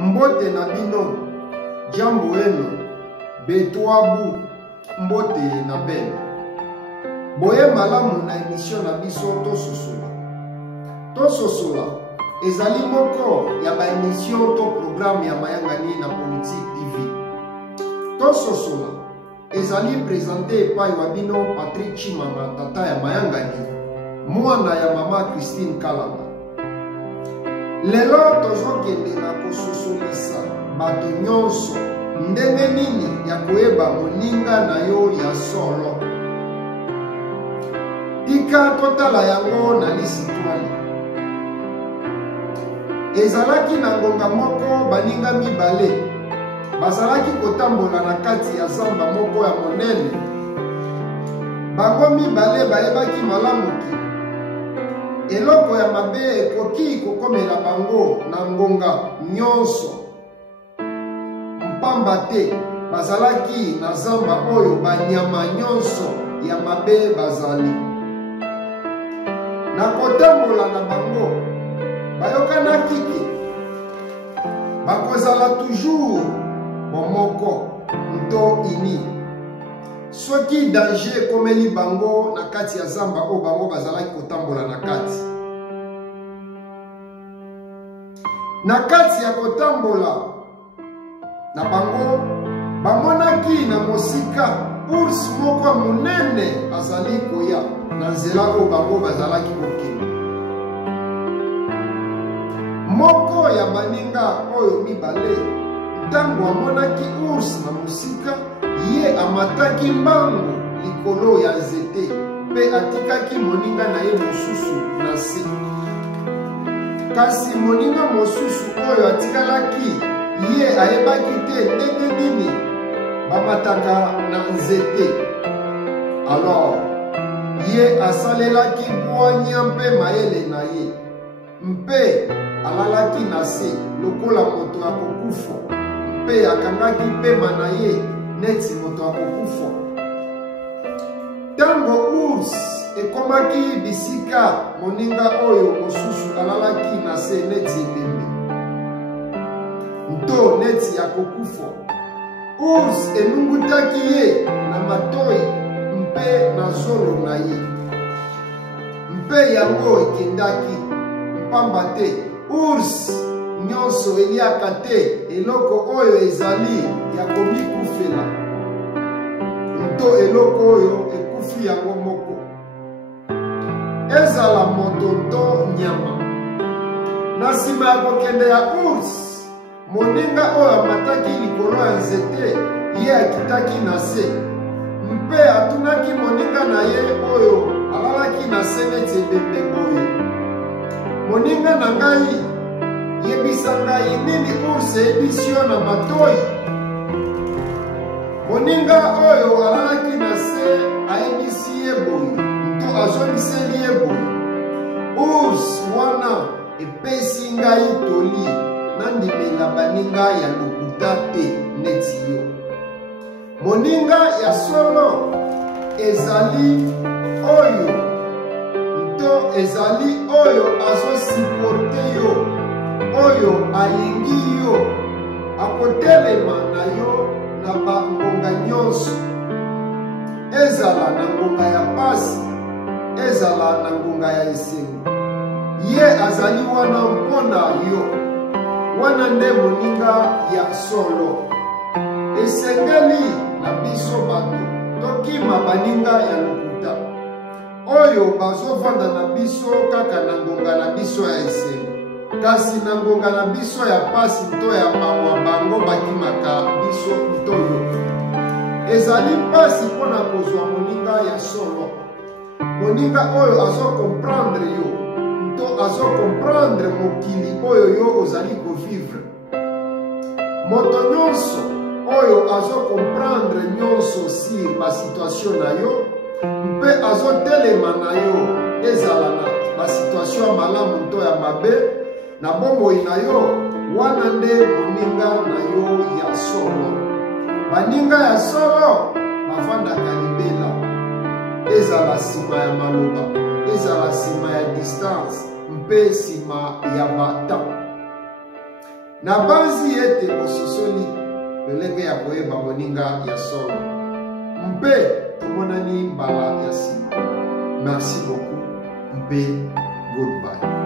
Mbote na bino, jambo eno, betwabu, mbote na beno. Boye malamu na emission na biso tososola. Tososola, ezali moko ya ba emission to programme ya Mayangani na Politique TV. Tososola, ezali présenté par Wabino Patrick Chimanga, tata ya Mayangani, mwana ya mama Christine Kalamba. Lelo tozokende na kososolisa bato nyonso ndenge nini ya koyeba moninga na yo ya solo. Tika totala yango na lisitwali. Ezalaki na ngonga moko baninga mibale bazalaki kotambola na kati ya zamba moko ya monene. Bango mibale bayebaki malamu ki eloko ya mabe ekoki kokomela bango na ngonga nyonso. Mpamba te bazalaki na zamba oyo banyama nyonso ya mabe bazali. Na kotambola na bango bayokanaki ke bakozala toujours bomoko nto ini. Soki danger ekomeli bango na kati ya zamba oyo bango bazalaki kotambola na kati. Na kati ya kotambola na bango bamonaki na mosika ours moko monene azali koya na nzela oyo bango bazalaki kokende. Moko ya baninga oyo mibale ntango amonaki ours na mosika, ye amataki mbangu likolo ya nzete pe atikaki moninga na ye mosusu na se. Kasi moninga mosusu oyo atikalaki, ye ayebaki te ndenge nini bamataka na nzete. Alors ye asalelaki bwanya mpe mayele na ye, mpe alalaki na se lokola moto ya kokufa, mpe akangaki pema na ye neti moto akokufa. Tango ours ekomaki bisika moninga oyo mosusu alalaki na se neti ebembe nto neti akokufa, ours enungutaki ye na matoi mpe na zolo na ye, mpe yango ekendaki. Mpamba te ours nyonso eliaka te eloko oyo ezali ya komikufela nto eloko oyo ekufi yango moko, ezala moto to nyama. Na nsima ya kokende ya ours, moninga oyo amataki likolo ya nzete, ye akitaki na se, mpe atunaki moninga na ye oyo alalaki na se neti ebembe boye: moninga na ngai, yebisa ngai nini ours eyebisi yo na matoi? Moninga oyo alalaki na se ayebisi ye boye nto azongiseli ye boye: ours wana epesi ngai toli nandimela baninga ya lokuta te neti yo. Moninga ya solo ezali oyo nto ezali oyo azosiporte yo, oyo alingi yo, akotelema na yo na bangonga nyonso, ezala na ngonga ya pasi, ezala na ngonga ya esengo. Ye azali wana mpona yo, wana nde moninga ya solo. Esengeli na biso bato tokima baninga ya lokuta oyo bazovanda na biso kaka na ngonga na biso ya esengo, kasi na ngonga na biso ya pasi to ya mawa bango bakimaka biso to yo. Ezali pasi mpona kozwa moninga ya solo, moninga oyo azokomprendre yo to azokomprendre mokili oyo yo ozali kovivre. Moto nyonso oyo azokomprendre nyonso si basituation na yo, mpe azotelema na yo, ezala na basituation ya malamu to ya mabe na bomoi na yo, wana nde moninga na yo ya solo. Baninga ya solo bavandaka libela, ezala nsima ya maloba, ezala nsima ya distance, mpe nsima ya bata. na banzi ete ososoli lolenge ya koyeba moninga ya solo mpe tomonani mbala ya nsima. Merci beaucoup mpe goodbye.